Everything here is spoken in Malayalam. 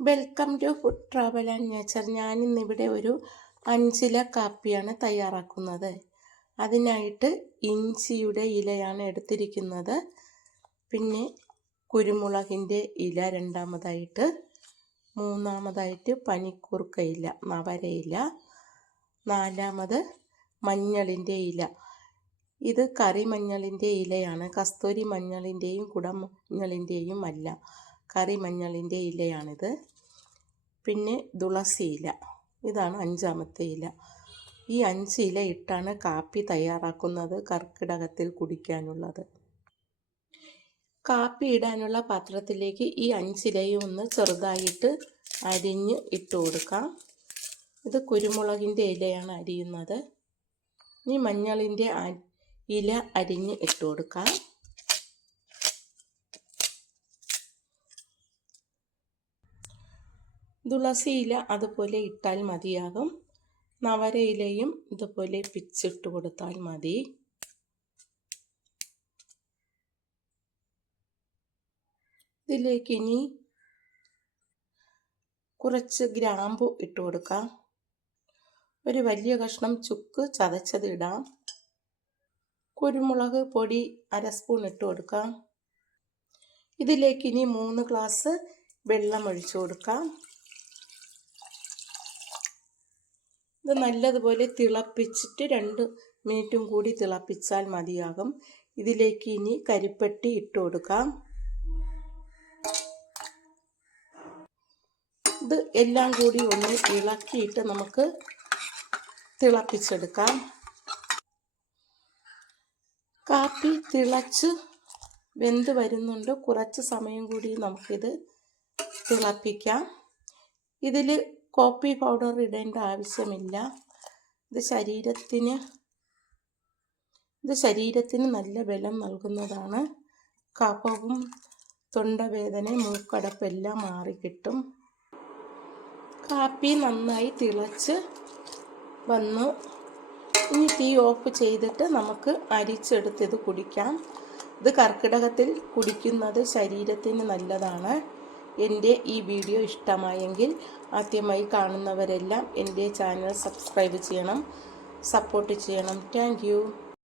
Welcome to food travel and nature ഞാൻ ഞാനിന്നിവിടെ ഒരു അഞ്ചില കാപ്പിയാണ് തയ്യാറാക്കുന്നത്. അതിനായിട്ട് ഇഞ്ചിയുടെ ഇലയാണ് എടുത്തിരിക്കുന്നത്. പിന്നെ കുരുമുളകിന്റെ ഇല രണ്ടാമതായിട്ട് മൂന്നാമതായിട്ട് പനിക്കൂർക്ക ഇല നവരയില നാലാമത് മഞ്ഞളിന്റെ ഇല. ഇത് കറി മഞ്ഞളിന്റെ ഇലയാണ്. കസ്തൂരി മഞ്ഞളിന്റെയും കുടമഞ്ഞളിന്റെയും അല്ല. കറി മഞ്ഞളിന്റെ ഇലയാണിത്. പിന്നെ തുളസി ഇല. ഇതാണ് അഞ്ചാമത്തെ ഇല. ഈ അഞ്ച് ഇല ഇട്ടാണ് കാപ്പി തയ്യാറാക്കുന്നത് കർക്കിടകത്തിൽ കുടിക്കാനുള്ളത്. കാപ്പി ഇടാനുള്ള പാത്രത്തിലേക്ക് ഈ അഞ്ചിലയും ഒന്ന് ചെറുതായിട്ട് അരിഞ്ഞ് ഇട്ട് കൊടുക്കാം. ഇത് കുരുമുളകിന്റെ ഇലയാണ് അരിയുന്നത്. ഈ മഞ്ഞളിന്റെ ഇല അരിഞ്ഞ് ഇട്ട് കൊടുക്കാം. തുളസി ഇല അതുപോലെ ഇട്ടാൽ മതിയാകും. നവര ഇലയും ഇതുപോലെ പിച്ചിട്ട് കൊടുത്താൽ മതി. ഇതിലേക്ക് ഇനി കുറച്ച് ഗ്രാമ്പു ഇട്ട് കൊടുക്കാം. ഒരു വലിയ കഷ്ണം ചുക്ക് ചതച്ചത് ഇടാം. കുരുമുളക് പൊടി അര സ്പൂൺ ഇട്ട് കൊടുക്കാം. ഇതിലേക്ക് ഇനി മൂന്ന് ഗ്ലാസ് വെള്ളം ഒഴിച്ചു കൊടുക്കാം. ഇത് നല്ലതുപോലെ തിളപ്പിച്ചിട്ട് രണ്ട് മിനിറ്റും കൂടി തിളപ്പിച്ചാൽ മതിയാകും. ഇതിലേക്ക് ഇനി കരിപ്പെട്ടി ഇട്ട് കൊടുക്കാം. ഇത് എല്ലാം കൂടി ഒന്ന് ഇളക്കിയിട്ട് നമുക്ക് തിളപ്പിച്ചെടുക്കാം. കാപ്പി തിളച്ച് വെന്ത് വരുന്നുണ്ട്. കുറച്ച് സമയം കൂടി നമുക്കിത് തിളപ്പിക്കാം. ഇതിൽ കോഫി പൗഡർ ഇടേണ്ട ആവശ്യമില്ല. ഇത് ശരീരത്തിന് ഇത് ശരീരത്തിന് നല്ല ബലം നൽകുന്നതാണ്. കഫവും തൊണ്ടവേദന മൂക്കടപ്പെല്ലാം മാറിക്കിട്ടും. കാപ്പി നന്നായി തിളച്ച് വന്നു. ഇനി തീ ഓഫ് ചെയ്തിട്ട് നമുക്ക് അരിച്ചെടുത്ത് ഇത് കുടിക്കാം. ഇത് കർക്കിടകത്തിൽ കുടിക്കുന്നത് ശരീരത്തിന് നല്ലതാണ്. എന്റെ ഈ വീഡിയോ ഇഷ്ടമായെങ്കിൽ ആദ്യമായി കാണുന്നവരെല്ലാം എന്റെ ചാനൽ സബ്സ്ക്രൈബ് ചെയ്യണം സപ്പോർട്ട് ചെയ്യണം. താങ്ക്